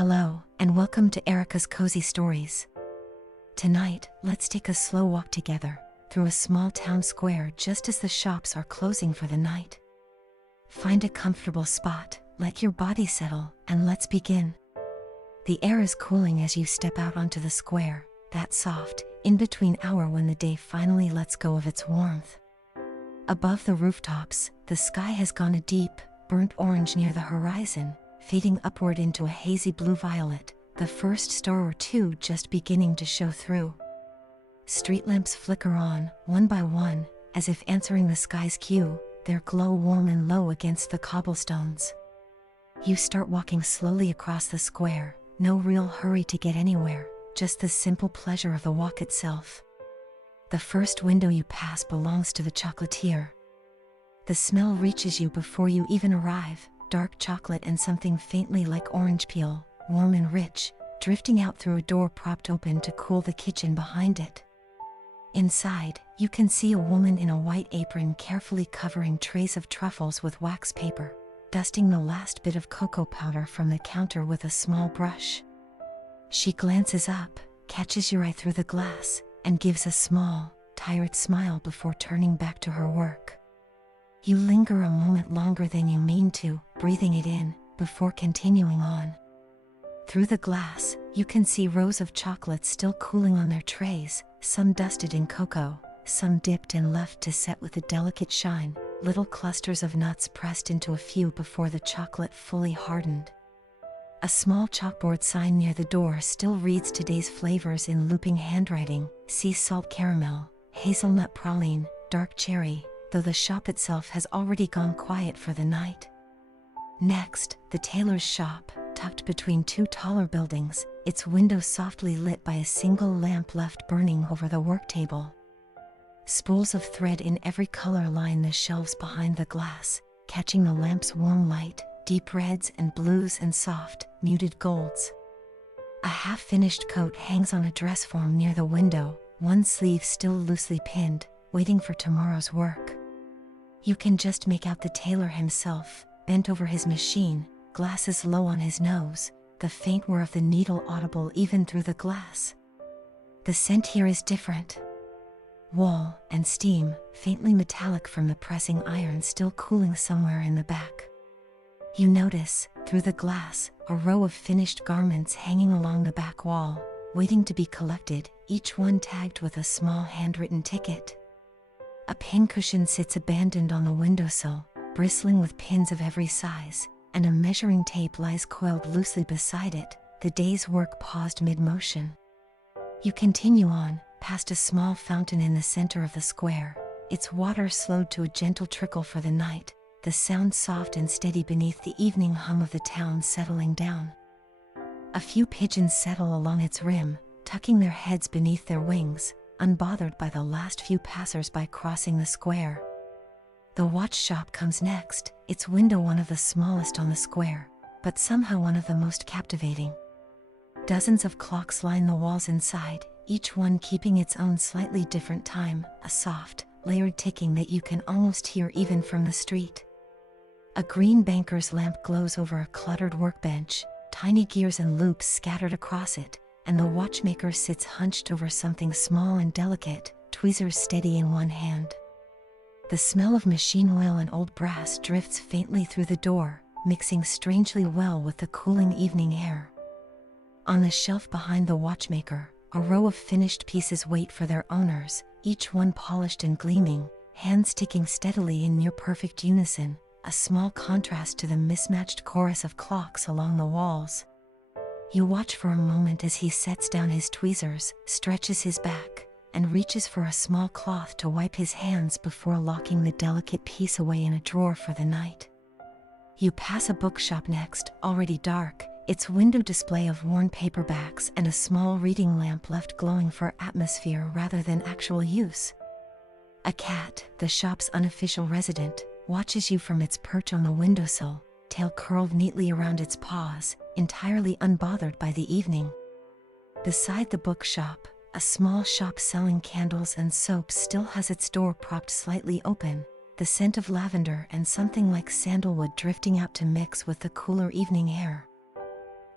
Hello, and welcome to Erika's Cozy Stories. Tonight, let's take a slow walk together through a small town square just as the shops are closing for the night. Find a comfortable spot, let your body settle, and let's begin. The air is cooling as you step out onto the square, that soft, in-between hour when the day finally lets go of its warmth. Above the rooftops, the sky has gone a deep, burnt orange near the horizon, fading upward into a hazy blue-violet, the first star or two just beginning to show through. Street lamps flicker on, one by one, as if answering the sky's cue, their glow warm and low against the cobblestones. You start walking slowly across the square, no real hurry to get anywhere, just the simple pleasure of the walk itself. The first window you pass belongs to the chocolatier. The smell reaches you before you even arrive, dark chocolate and something faintly like orange peel, warm and rich, drifting out through a door propped open to cool the kitchen behind it. Inside, you can see a woman in a white apron carefully covering trays of truffles with wax paper, dusting the last bit of cocoa powder from the counter with a small brush. She glances up, catches your eye through the glass, and gives a small, tired smile before turning back to her work. You linger a moment longer than you mean to, breathing it in, before continuing on. Through the glass, you can see rows of chocolates still cooling on their trays, some dusted in cocoa, some dipped and left to set with a delicate shine, little clusters of nuts pressed into a few before the chocolate fully hardened. A small chalkboard sign near the door still reads today's flavors in looping handwriting: sea salt caramel, hazelnut praline, dark cherry, though the shop itself has already gone quiet for the night. Next, the tailor's shop, tucked between two taller buildings, its windows softly lit by a single lamp left burning over the work table. Spools of thread in every color line the shelves behind the glass, catching the lamp's warm light, deep reds and blues and soft, muted golds. A half-finished coat hangs on a dress form near the window, one sleeve still loosely pinned, waiting for tomorrow's work. You can just make out the tailor himself, bent over his machine, glasses low on his nose, the faint whir of the needle audible even through the glass. The scent here is different. Wool and steam, faintly metallic from the pressing iron still cooling somewhere in the back. You notice, through the glass, a row of finished garments hanging along the back wall, waiting to be collected, each one tagged with a small handwritten ticket. A pincushion sits abandoned on the windowsill, bristling with pins of every size, and a measuring tape lies coiled loosely beside it, the day's work paused mid-motion. You continue on, past a small fountain in the center of the square, its water slowed to a gentle trickle for the night, the sound soft and steady beneath the evening hum of the town settling down. A few pigeons settle along its rim, tucking their heads beneath their wings, unbothered by the last few passers-by crossing the square. The watch shop comes next, its window one of the smallest on the square, but somehow one of the most captivating. Dozens of clocks line the walls inside, each one keeping its own slightly different time, a soft, layered ticking that you can almost hear even from the street. A green banker's lamp glows over a cluttered workbench, tiny gears and loops scattered across it, and the watchmaker sits hunched over something small and delicate, tweezers steady in one hand. The smell of machine oil and old brass drifts faintly through the door, mixing strangely well with the cooling evening air. On the shelf behind the watchmaker, a row of finished pieces wait for their owners, each one polished and gleaming, hands ticking steadily in near-perfect unison, a small contrast to the mismatched chorus of clocks along the walls. You watch for a moment as he sets down his tweezers, stretches his back, and reaches for a small cloth to wipe his hands before locking the delicate piece away in a drawer for the night. You pass a bookshop next, already dark, its window display of worn paperbacks and a small reading lamp left glowing for atmosphere rather than actual use. A cat, the shop's unofficial resident, watches you from its perch on the windowsill, tail curled neatly around its paws, entirely unbothered by the evening. Beside the bookshop, a small shop selling candles and soaps still has its door propped slightly open, the scent of lavender and something like sandalwood drifting out to mix with the cooler evening air.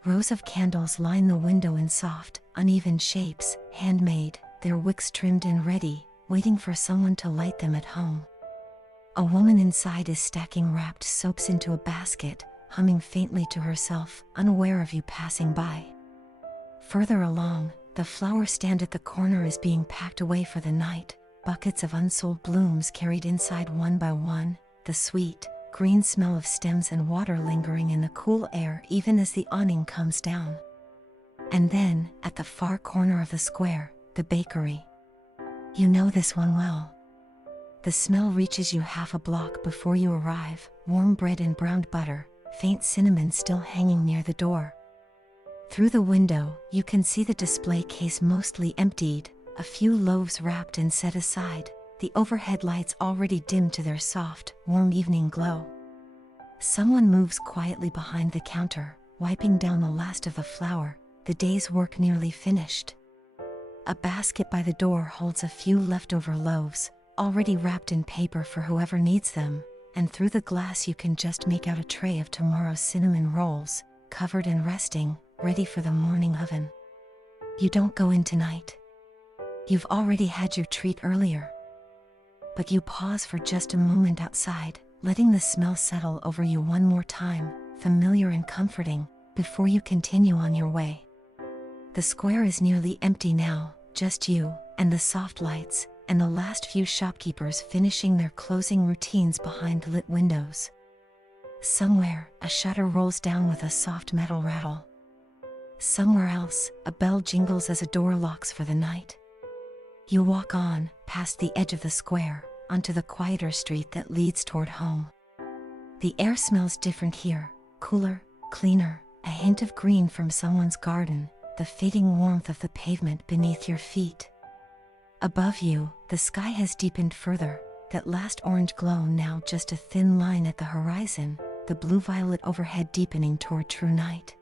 Rows of candles line the window in soft, uneven shapes, handmade, their wicks trimmed and ready, waiting for someone to light them at home. A woman inside is stacking wrapped soaps into a basket, humming faintly to herself, unaware of you passing by. Further along, the flower stand at the corner is being packed away for the night, buckets of unsold blooms carried inside one by one, the sweet, green smell of stems and water lingering in the cool air even as the awning comes down. And then, at the far corner of the square, the bakery. You know this one well. The smell reaches you half a block before you arrive, warm bread and browned butter, faint cinnamon still hanging near the door. Through the window, you can see the display case mostly emptied, a few loaves wrapped and set aside, the overhead lights already dimmed to their soft, warm evening glow. Someone moves quietly behind the counter, wiping down the last of the flour, the day's work nearly finished. A basket by the door holds a few leftover loaves, already wrapped in paper for whoever needs them, and through the glass you can just make out a tray of tomorrow's cinnamon rolls, covered and resting, ready for the morning oven. You don't go in tonight. You've already had your treat earlier. But you pause for just a moment outside, letting the smell settle over you one more time, familiar and comforting, before you continue on your way. The square is nearly empty now, just you, and the soft lights, and the last few shopkeepers finishing their closing routines behind lit windows. Somewhere, a shutter rolls down with a soft metal rattle. Somewhere else, a bell jingles as a door locks for the night. You walk on, past the edge of the square, onto the quieter street that leads toward home. The air smells different here, cooler, cleaner, a hint of green from someone's garden, the fading warmth of the pavement beneath your feet. Above you, the sky has deepened further, that last orange glow now just a thin line at the horizon, the blue-violet overhead deepening toward true night.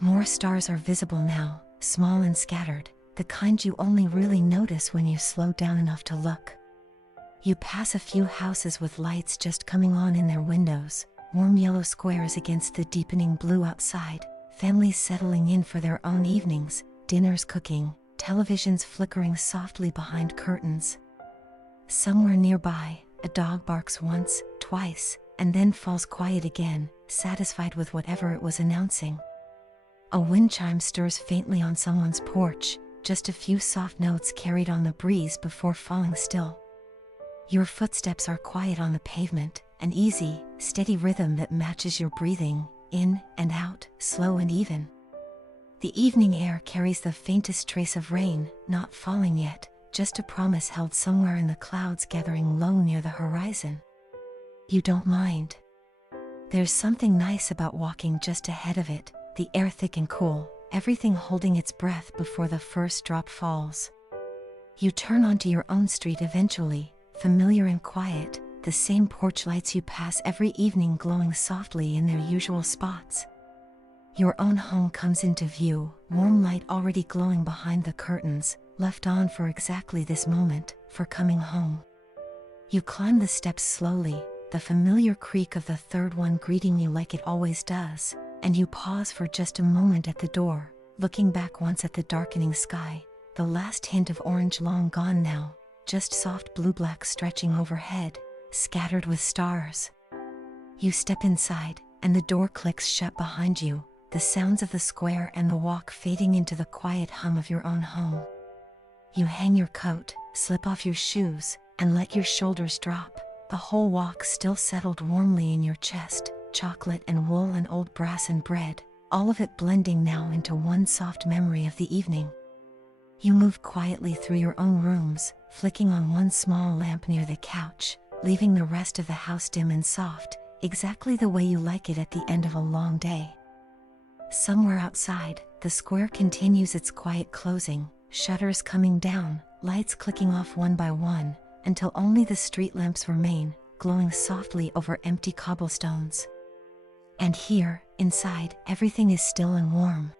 More stars are visible now, small and scattered, the kind you only really notice when you slow down enough to look. You pass a few houses with lights just coming on in their windows, warm yellow squares against the deepening blue outside, families settling in for their own evenings, dinners cooking, televisions flickering softly behind curtains. Somewhere nearby, a dog barks once, twice, and then falls quiet again, satisfied with whatever it was announcing. A wind chime stirs faintly on someone's porch, just a few soft notes carried on the breeze before falling still. Your footsteps are quiet on the pavement, an easy, steady rhythm that matches your breathing, in and out, slow and even. The evening air carries the faintest trace of rain, not falling yet, just a promise held somewhere in the clouds gathering low near the horizon. You don't mind. There's something nice about walking just ahead of it, the air thick and cool, everything holding its breath before the first drop falls. You turn onto your own street eventually, familiar and quiet, the same porch lights you pass every evening glowing softly in their usual spots. Your own home comes into view, warm light already glowing behind the curtains, left on for exactly this moment, for coming home. You climb the steps slowly, the familiar creak of the third one greeting you like it always does, and you pause for just a moment at the door, looking back once at the darkening sky, the last hint of orange long gone now, just soft blue-black stretching overhead, scattered with stars. You step inside, and the door clicks shut behind you, the sounds of the square and the walk fading into the quiet hum of your own home. You hang your coat, slip off your shoes, and let your shoulders drop, the whole walk still settled warmly in your chest, chocolate and wool and old brass and bread, all of it blending now into one soft memory of the evening. You move quietly through your own rooms, flicking on one small lamp near the couch, leaving the rest of the house dim and soft, exactly the way you like it at the end of a long day. Somewhere outside, the square continues its quiet closing, shutters coming down, lights clicking off one by one, until only the street lamps remain, glowing softly over empty cobblestones. And here, inside, everything is still and warm.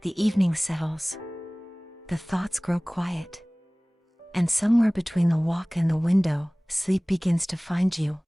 The evening settles. The thoughts grow quiet. And somewhere between the walk and the window, sleep begins to find you.